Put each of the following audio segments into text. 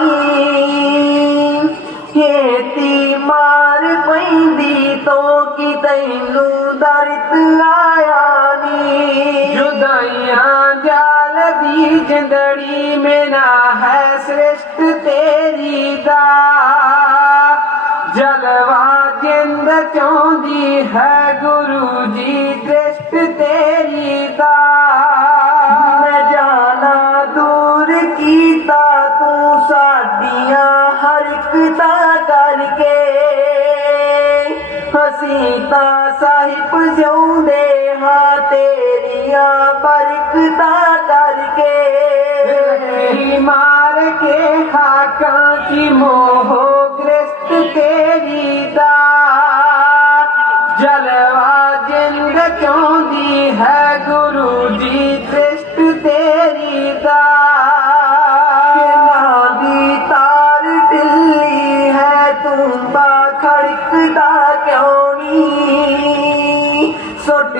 نہیں کھیتی مار پیندی کی تینو درد آیا نی جدائیاں جال دی جندڑی میں ہے سرشت تیری دا جلوہ ہے گرو جی ਅਸੀਂ ਤਾਂ ਸਾਹਿਬ ਜਿਉਂਦੇ ਹਾਂ ਤੇਰੀਆਂ ਬਰਕਤਾਂ ਕਰਕੇ ਮਾਰ ਕੇ ਖਾਕਾਂ ਕੀ ਮੋਹ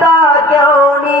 ਦਾ ਜਲਵਾ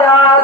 ਜਾ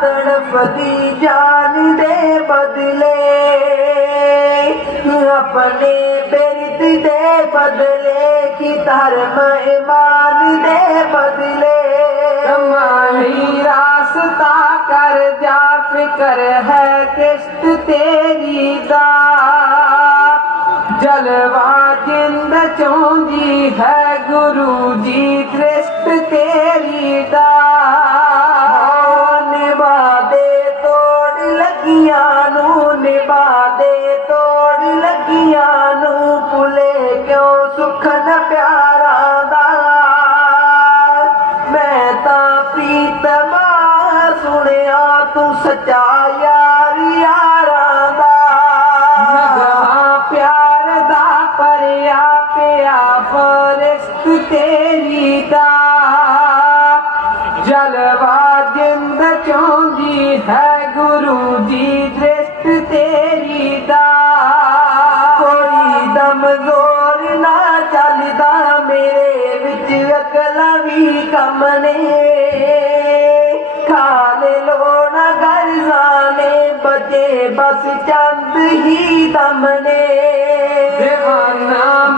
ਤੜਫਦੀ ਜਾ بدلے، اپنے برد دے بدلے کی طرف ایمان دے بدلے۔ ہماری راستہ کر جا، فکر ہے کشت تیری دا۔ جلوہ جند چونجی ہے گرو جی ਸੁਖ ਨ ਪਿਆਰਾਂ ਦਾ। ਮੈਂ ਤਾਂ ਪ੍ਰੀਤਮਾ ਸੁਣਿਆ ਤੂੰ ਸੱਚਾ ਯਾਰ ਯਾਰਾਂ ਦਾ। ਨਗਾਂ ਪਿਆਰ ਦਾ ਪਰਿਆ ਪਿਆ ਫਰਿਸ਼ਤ ਤੇਰੀ ਦਾ। ਜਲਵਾ ਜਿੰਦ ਚਾਹੁੰਦੀ ਹੈ ਗੁਰੂ ਜੀ ਦ੍ਰਿਸ਼ਟ ਤੇਰੀ ਦਾ। ਕੋਈ ਦਮ ਜ਼ੋਰ کمنے کھال لو نہ گھر بچے بس چند ہی دم نے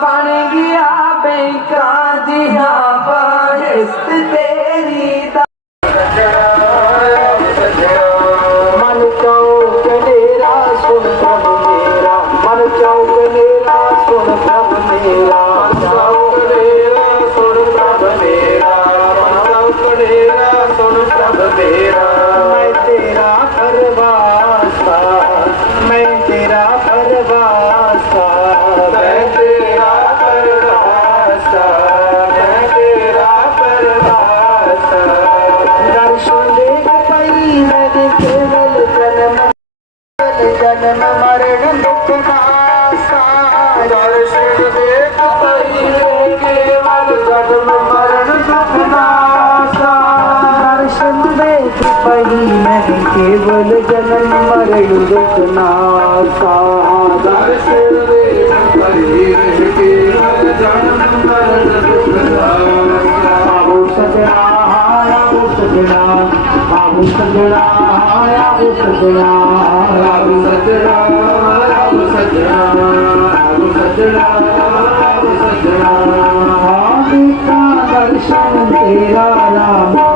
بن گیا بے کا دیا بہست اندھیرا میں تیرا پرواسا میں تیرا پرواسا میں تیرا پرواسا میں تیرا پرواسا درشن دیکھ پئی میں کیول جنم جنم، مرن دکھ ناسا درشن نہیں کیول جنم مرنا آبو سجنا آبو سجنا آبو سجنا آبو سجنا سجنا سجنا سجنا سجنا آبو سجنا درشن تیرا